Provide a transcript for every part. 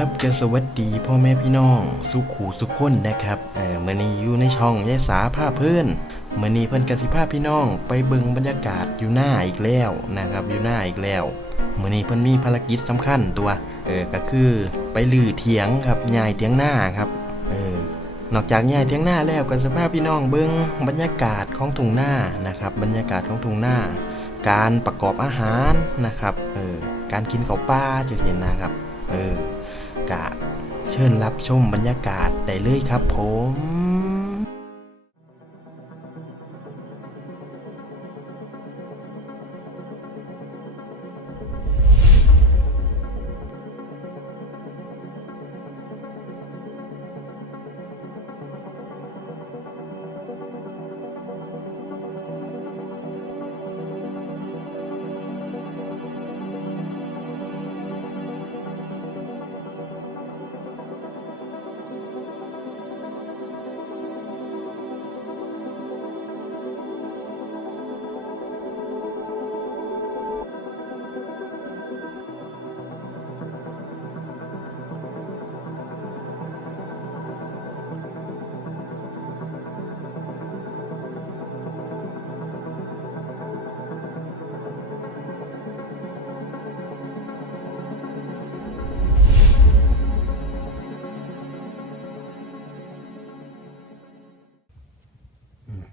ครับก็สวัสดีพ่อแม่พี่น้อง สุขูสุขคนนะครับเออมื่อนี้อยู่ในช่องยายสาผ้าเพื่อนมื่อนี้เพิ่อนกสิภาพี่น้อง ไปเบิ่งบรรยากาศอยู่หน้าอีกแล้วนะครับอยู่หน้าอีกแล้วมื่อนี้เพิ่อนมีภารกิจสำคัญตัวเออก็คือไปลือเถียงครับยายเถียงหน้าครับเออนอกจากยายเถียงหน้าแล้วก็สภาพพี่น้องเบิ่งบรรยากาศของทุ่งหน้านะครับ บรรยากาศของทุ่งหน้า การประกอบอาหารนะครับเออการกินข้าวปลาจะเห็นนะครับเออ กะเชิญรับชมบรรยากาศได้เลยครับผม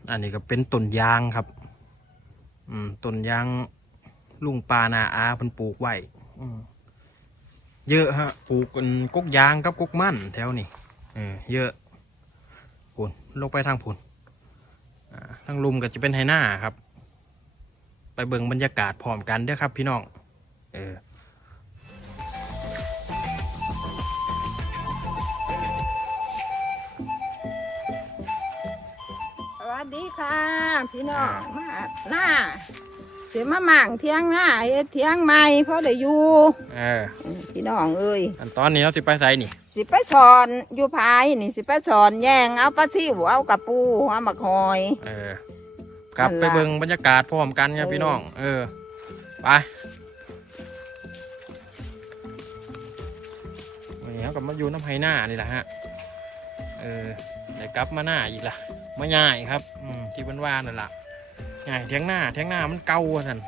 อันนี้ก็เป็นต้นยางครับ อืมต้นยางลุงปานาอาพิ่นปลูกไว้เยอะฮะปลูกกันกกยางกับกกมั่นแถวนี้เออเยอะผุนลงไปทางผุนอ่าทางลุมก็จะเป็นไฮหน้าครับ ไปเบิ่งบรรยากาศพร้อมกันเด้อครับ พี่น้อง เออ ดีค่ะพี่น้องมาหน้าเสียมาหมั่งเที่ยงหน้าเฮ็ดเที่ยงใหม่เพราะได้อยู่เออพี่น้องเอ้ยอันตอนนี้เราสิไปใส่นี่ สิไปสอนอยู่พายนี่สิไปสอนแย่งเอาปลาซิวเอากระปูหัวมะคอย เออกลับนั่นไปล่ะเบิ่งบรรยากาศพร้อมกันครับเออพี่น้อง เออไปวันนี้เรากลับมาอยู่น้ำไฮหน้านี่แหละฮะเออเดี๋ยวกลับมาหน้าอีกละ มาง่ายครับ อืมที่บ้านว่านั่นแหละง่ายเทียงหน้าเทียงหน้ามันเก่าสัน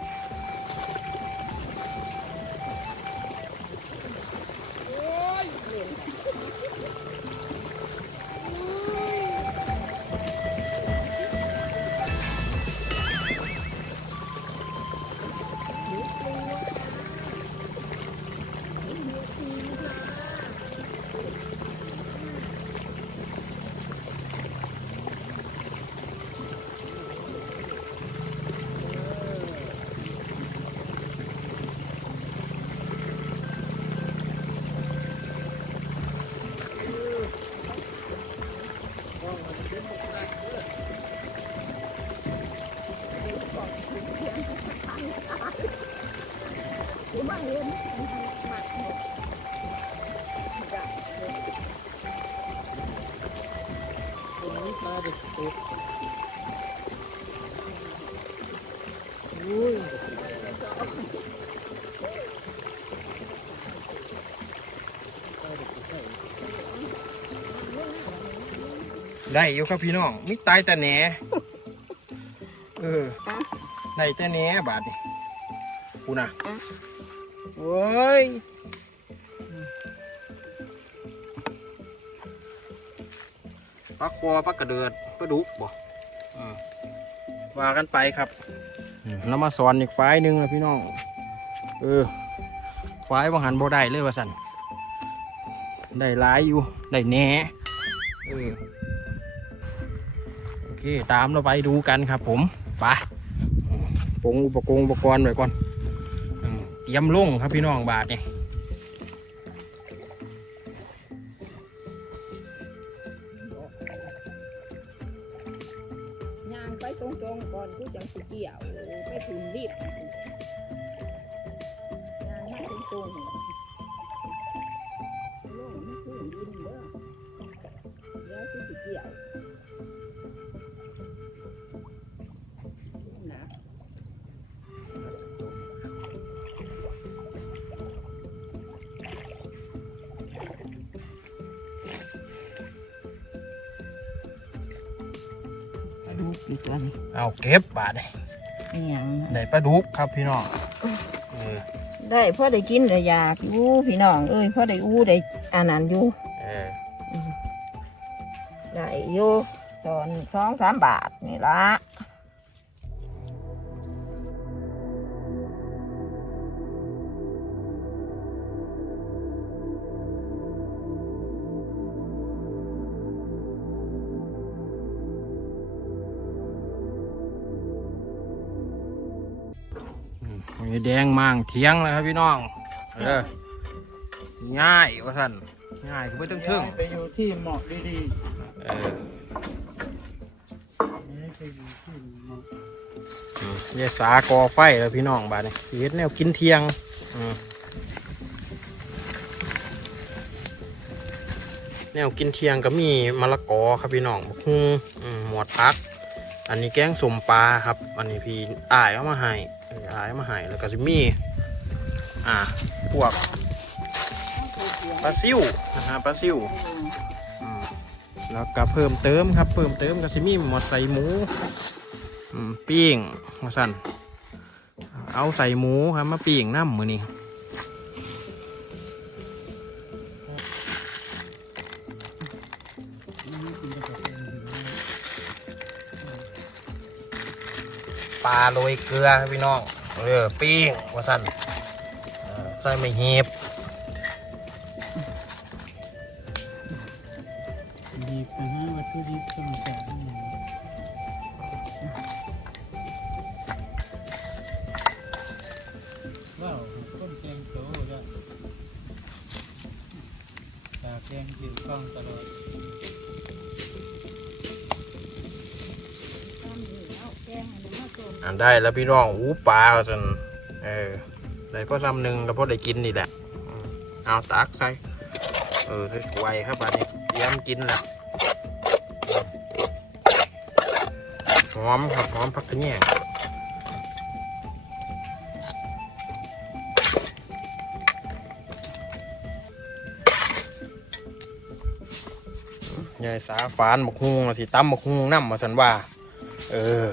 ท่านได้อยู่ครับพี่น้องมิตายแต่แหนเออได้แต่แหนบาทนี่กูนะโว้ยปลาคอปลากระเดือด ปลาดุกบ่อืมว่ากันไปครับอืมแล้วมาสอนอีกฝ่ายหนึ่งนะพี่น้อง เออฝ่ายบางหันบ่ได้เลยว่าสันได้หลายอยู่ ได้แหนเออโอเค ตามเราไปดูกันครับผม ไปปงอุปกรณ์อุปกรณ์ไว้ก่อนอืมเตรียมลงครับพี่น้องบาทนี่ย่ nó cũng tuôn lúc nó cứ làm đinh nữa giá cứ chịu chịu เอาเก็บบาดเลย อิหยังได้ปลาดุกครับพี่น้องเออได้พ่อได้กินได้อยากอยู่พี่น้องเอ้ยพ่อได้อู้ได้อันนั้นอยู่เออได้อยู่ตอนสองสามบาทนี่ละ แดงมั่งเทียงเลยครับพี่น้องเออง่ายว่าท่านง่ายก็ไม่ต้องทึ่งไปอยู่ที่เหมาะดีเออๆนี่ไปอยู่ที่เหมาะอืมเนี่ยสากอไฟแล้วพี่น้องบาดนี่สิเฮ็ดแนวกินเที่ยงอืมแนวกินเที่ยงก็มีมะละกอครับพี่น้องบักฮุงอืมหมวดพัก อันนี้แกงสมปลาครับ อันนี้พี่อ้ายเอามาให้ เอออ้ายมาหายแล้วก็จะมี อ่าพวกปลาซิวนะฮะปลาซิวแล้วก็เพิ่มเติมครับ เพิ่มเติมก็จะมีหมดใส่หมูปิ้งมาสั่นเอาใส่หมูครับมาปิ้งน้ำมือนี้ ปลาโรยเกลือครับพี่น้องเออปิ้งมาสั่นใส่ไม่เห็บดีไปหาวัตถุดิบสมจากว้าวคนแกงโตแล้วจากแกงถือกล้องตลอด อันได้แล้วพี่น้องอู้ปลาว่าสันเออได้พอซ้ำหนึ่งก็พอได้กินนี่แหละเอาตักใส่เออไวครับอันนี้เตรียมกินแล้วหอมครับหอมผักกระเนียยายสาฟานบกฮุงสิตั้มบกฮุงน้ำมาสันว่า เออ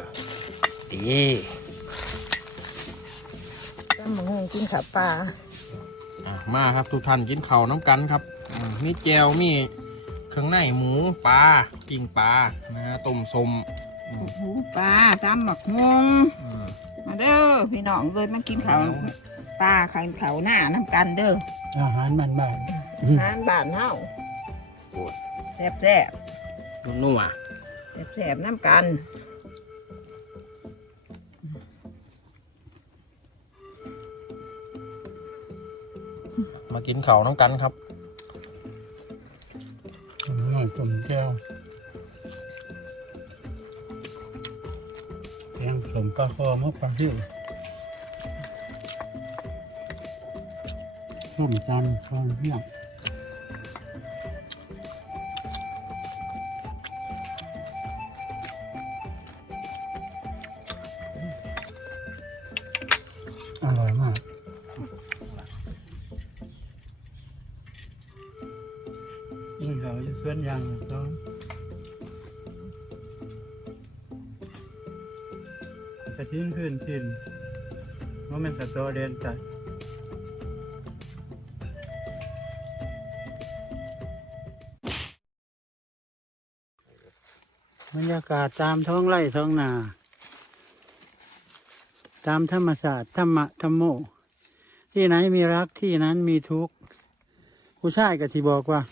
ดีตั้มมะฮงกินขับปลาอะมาครับทุกท่านกินข้าวน้ำกันครับอืมมีแจวมีเครื่องในหมูปลาปิ้งปลานะฮะต้มสมอืมหูปลาตั้มมะฮงอืมมาเด้อพี่น้องเลยมากินข้าวปลาขันเขาหน้าน้ำกันเด้ออาหารบ้านทานบ้านเฮาโอ้ยแซ่บแซ่บนัวแซ่บแซ่บน้ำกัน กินข้าน้ำกันครับหน่อยต้มแก้วแกงสมปลาคอมะปลาหิ้วต้มจันทร์ข้าวเที่ยงอร่อยมาก งเขาอยู่สวนยางร้อนกระทิ้นขึ้นทินว่ามันสะโตเดนจัดบรรยากาศตามท้องไร่ท้องนา ตามธรรมศาสตร์ธรรมะธรรมโม ที่ไหนมีรักที่นั้นมีทุกข์ผู้ชายก็ที่บอกว่า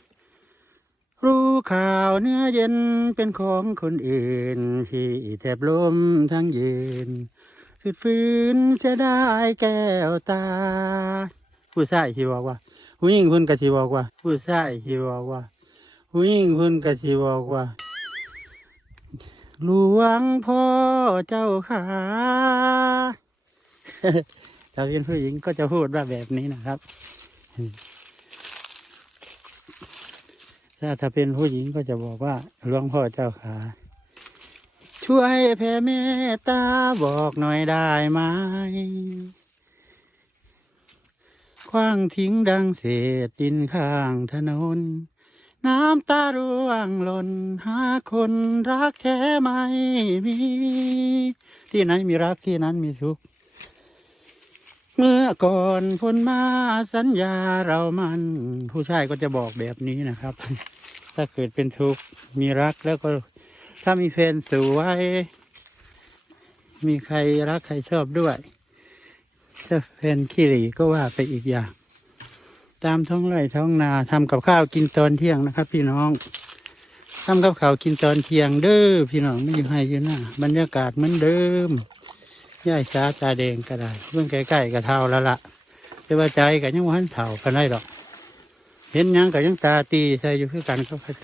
ข่าวเนื้อเย็นเป็นของคนอื่นที่แทบล้มทั้งยืนสุดฟื้นจะได้แก้วตา ผู้ชายที่บอกว่าผู้หญิงคนก็ที่บอกว่า ผู้ชายที่บอกว่าผู้หญิงคนก็ที่บอกว่าหลวงพ่อเจ้าขาถ้าเป็นผู้หญิงก็จะพูดว่าแบบนี้นะครับ ถ้าถ้าเป็นผู้หญิงก็จะบอกว่าหลวงพ่อเจ้าขาช่วยแผ่เมตตาบอกหน่อยได้ไหมคว้างทิ้งดังเศษดินข้างถนน น้ำตาร่วงหล่นหาคนรักแท้ไม่มี ที่ไหนมีรักที่นั้นมีสุข เมื่อก่อนพ้นมาสัญญาเรามัน ผู้ชายก็จะบอกแบบนี้นะครับ ถ้าเกิดเป็นทุกข์มีรักแล้วก็ ถ้ามีแฟนสวย มีใครรักใครชอบด้วย ถ้าแฟนขี้หลีก็ว่าไปอีกอย่าง ตามท้องไร่ท้องนาทำกับข้าวกินตอนเที่ยงนะครับ พี่น้องทำกับข้าวกินตอนเที่ยงเด้อพี่น้องไม่อยู่ให้อยู่หน้าบรรยากาศเหมือนเดิม ย่ายช้าตาแดงก็ได้เพื่อนใกล้ๆกับเท่าแล้วละแต่ว่าใจกับยังวันเท่ากันได้หรอก เห็นยังกับยังตาตีใส่อยู่คือกันก็พัด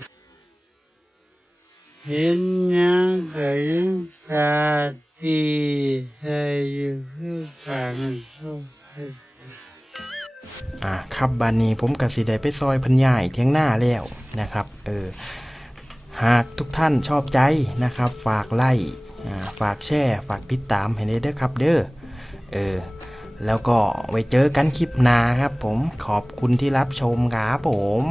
เห็นยังกับยังตาตีใส่อยู่คือกันก็พัดอ่าครับบานนี้ผมกับสิได้ไปซอยพันยายเที่ยงหน้าแล้วนะครับ เออหากทุกท่านชอบใจนะครับ ฝากไล่ ฝากแชร์ฝากติดตามให้ได้เด้อครับเด้อเออแล้วก็ไว้เจอกันคลิปหน้าครับผมขอบคุณที่รับชมครับผม